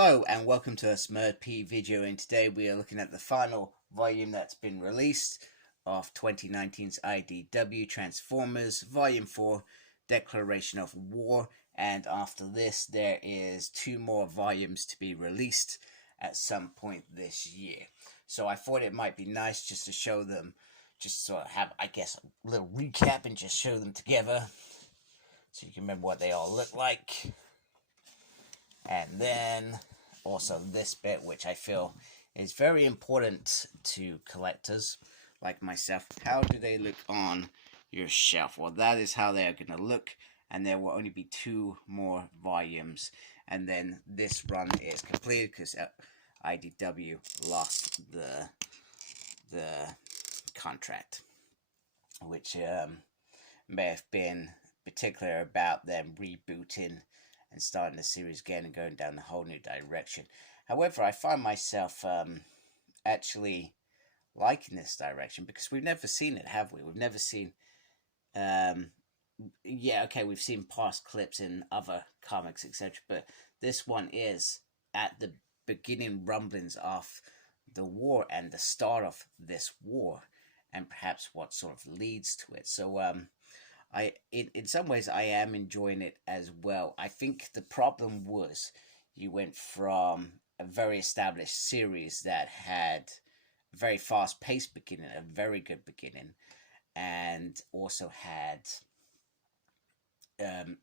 Hello and welcome to a Smurd video, and today we are looking at the final volume that's been released of 2019's IDW Transformers Volume 4 Declaration of War, and after this there is 2 more volumes to be released at some point this year. So I thought it might be nice just to show them, just sort of have, I guess, a little recap and just show them together so you can remember what they all look like. And then also this bit, which I feel is very important to collectors like myself. How do they look on your shelf? Well, that is how they are going to look, and there will only be 2 more volumes, and then this run is completed because IDW lost the contract, which may have been particular about them rebooting and starting the series again and going down a whole new direction. However, I find myself actually liking this direction because we've never seen it, have we? We've never seen... yeah, okay, we've seen past clips in other comics, etc. But this one is at the beginning rumblings of the war and the start of this war, and perhaps what sort of leads to it. So, in some ways I am enjoying it as well. I think the problem was you went from a very established series that had a very fast-paced beginning, a very good beginning, and also had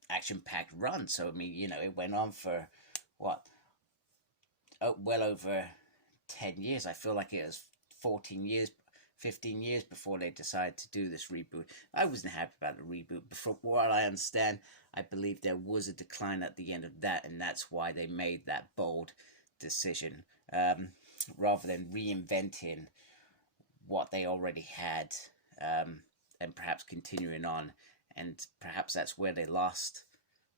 action-packed run. So I mean, you know, it went on for what, well over 10 years. I feel like it was 14 years, 15 years before they decided to do this reboot. I wasn't happy about the reboot, but from what I understand, I believe there was a decline at the end of that, and that's why they made that bold decision, rather than reinventing what they already had, and perhaps continuing on, and perhaps that's where they lost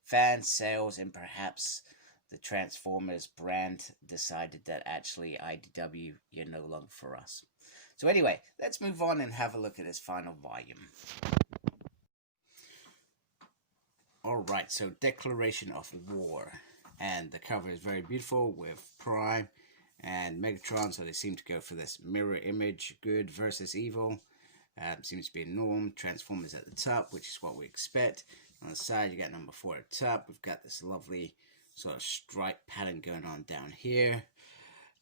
fan sales, and perhaps the Transformers brand decided that actually IDW, you're no longer for us. So anyway, let's move on and have a look at this final volume. Alright, so Declaration of War. And the cover is very beautiful with Prime and Megatron, so they seem to go for this mirror image, good versus evil. Seems to be a norm. Transformers at the top, which is what we expect. On the side, you got number 4 at the top. We've got this lovely sort of stripe pattern going on down here.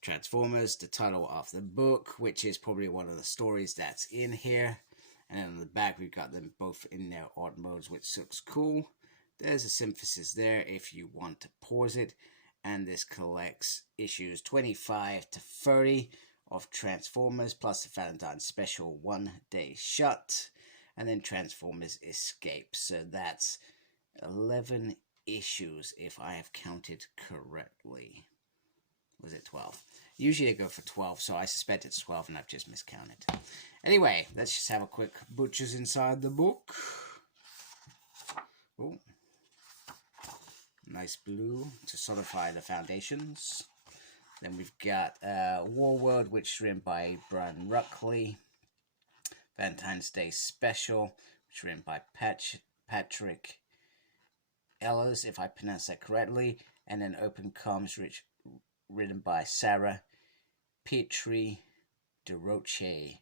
Transformers, the title of the book, which is probably one of the stories that's in here. And then on the back, we've got them both in their art modes, which looks cool. There's a synthesis there if you want to pause it. And this collects issues 25 to 30 of Transformers, plus the Valentine's special 1 Day Shut. And then Transformers Escape. So that's 11 issues, if I have counted correctly. Was it 12? Usually they go for 12, so I suspect it's 12 and I've just miscounted. Anyway, let's just have a quick butchers inside the book. Oh, nice blue to solidify the foundations. Then we've got War World, which is written by Brian Ruckley. Valentine's Day Special, which is written by Patrick Ellers, if I pronounce that correctly. And then Open Comms, written by Sarah Petri DeRoche,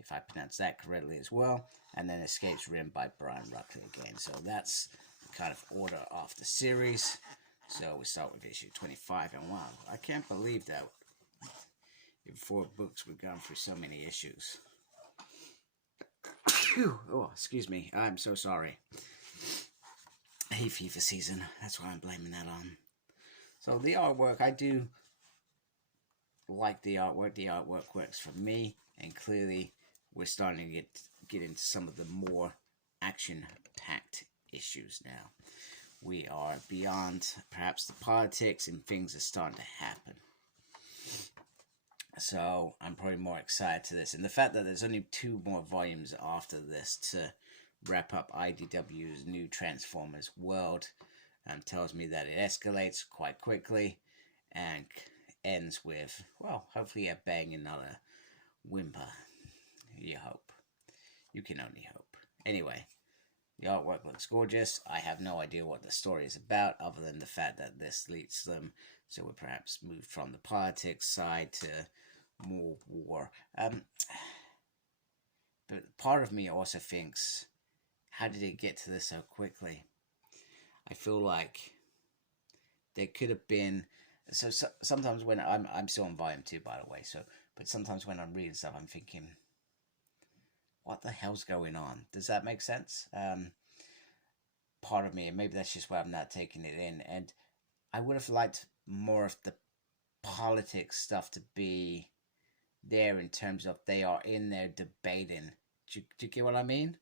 if I pronounce that correctly as well. And then Escapes, written by Brian Ruckley again. So that's the kind of order of the series. So we start with issue 25, and wow, I can't believe that in 4 books we've gone through so many issues. Oh, excuse me, I'm so sorry. Hay fever season, that's why I'm blaming that on. So the artwork, I do like the artwork. The artwork works for me, and clearly we're starting to get into some of the more action-packed issues now. We are beyond perhaps the politics, and things are starting to happen. So I'm probably more excited to this, and the fact that there's only 2 more volumes after this to wrap up IDW's new Transformers world tells me that it escalates quite quickly and ends with, well, hopefully a bang and not a whimper. You hope. You can only hope. Anyway, The artwork looks gorgeous. I have no idea what the story is about, other than the fact that this leads them. So we perhaps moved from the politics side to more war. But part of me also thinks, how did it get to this so quickly? I feel like there could have been. So sometimes when I'm still on volume 2, by the way. So, but sometimes when I'm reading stuff, I'm thinking, what the hell's going on? Does that make sense? Part of me, and maybe that's just why I'm not taking it in. And I would have liked more of the politics stuff to be there, in terms of they are in there debating. Do you get what I mean?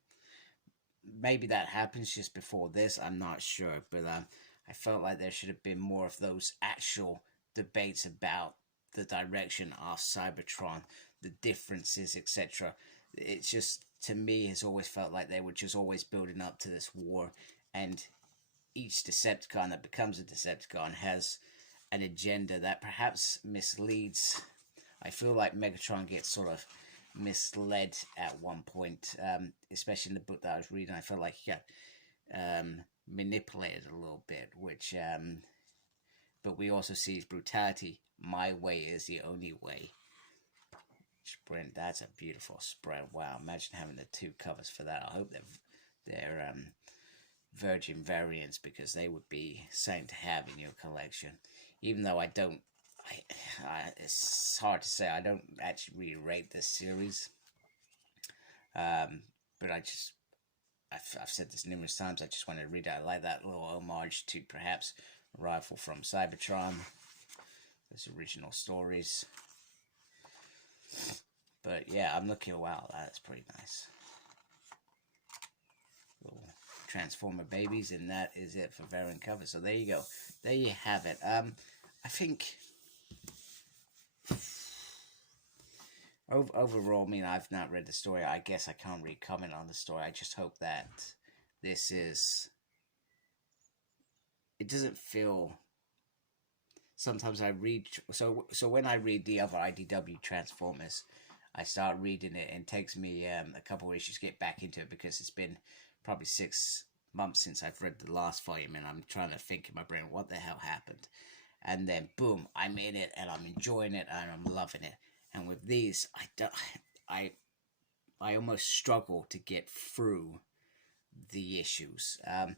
Maybe that happens just before this. I'm not sure, but I felt like there should have been more of those actual debates about the direction of Cybertron, the differences, etc. It's just, to me, has always felt like they were just always building up to this war, and each Decepticon that becomes a Decepticon has an agenda that perhaps misleads. I feel like Megatron gets sort of misled at one point, especially in the book that I was reading. I felt like he got manipulated a little bit, which, but we also see his brutality. My way is the only way. Sprint, that's a beautiful spread. Wow, imagine having the 2 covers for that. I hope they're Virgin variants, because they would be something to have in your collection. Even though I don't, it's hard to say. I don't actually really rate this series, but I've said this numerous times. I just wanted to read it. I like that little homage to perhaps Arrival from Cybertron, those original stories. But yeah, I'm looking. Wow, that's pretty nice. Little Transformer babies, and that is it for variant cover. So there you go. There you have it. I think overall, I mean, I've not read the story. I guess I can't really comment on the story. I just hope that this is. It doesn't feel. Sometimes I read. So when I read the other IDW Transformers, I start reading it, and it takes me a couple of issues to get back into it, because it's been probably 6 months since I've read the last volume, and I'm trying to think in my brain, what the hell happened? And then boom, I'm in it, and I'm enjoying it, and I'm loving it. And with these, I almost struggle to get through the issues. I'm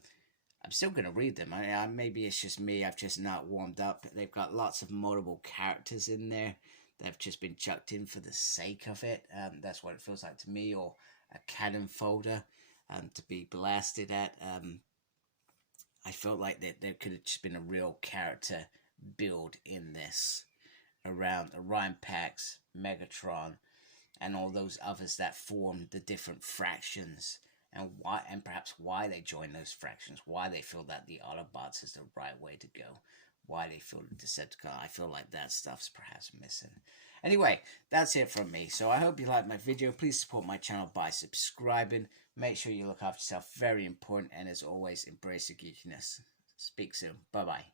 still going to read them. Maybe it's just me. I've just not warmed up. They've got lots of multiple characters in there that have just been chucked in for the sake of it. That's what it feels like to me, or a cannon folder to be blasted at. I felt like that there could have just been a real character build in this around Orion Pax, Megatron, and all those others that form the different fractions, and why, and perhaps why they join those fractions, why they feel that the Autobots is the right way to go, why they feel the Decepticon. I feel like that stuff's perhaps missing. Anyway, that's it from me. So I hope you liked my video. Please support my channel by subscribing. Make sure you look after yourself. Very important. And as always, embrace the geekiness. Speak soon. Bye-bye.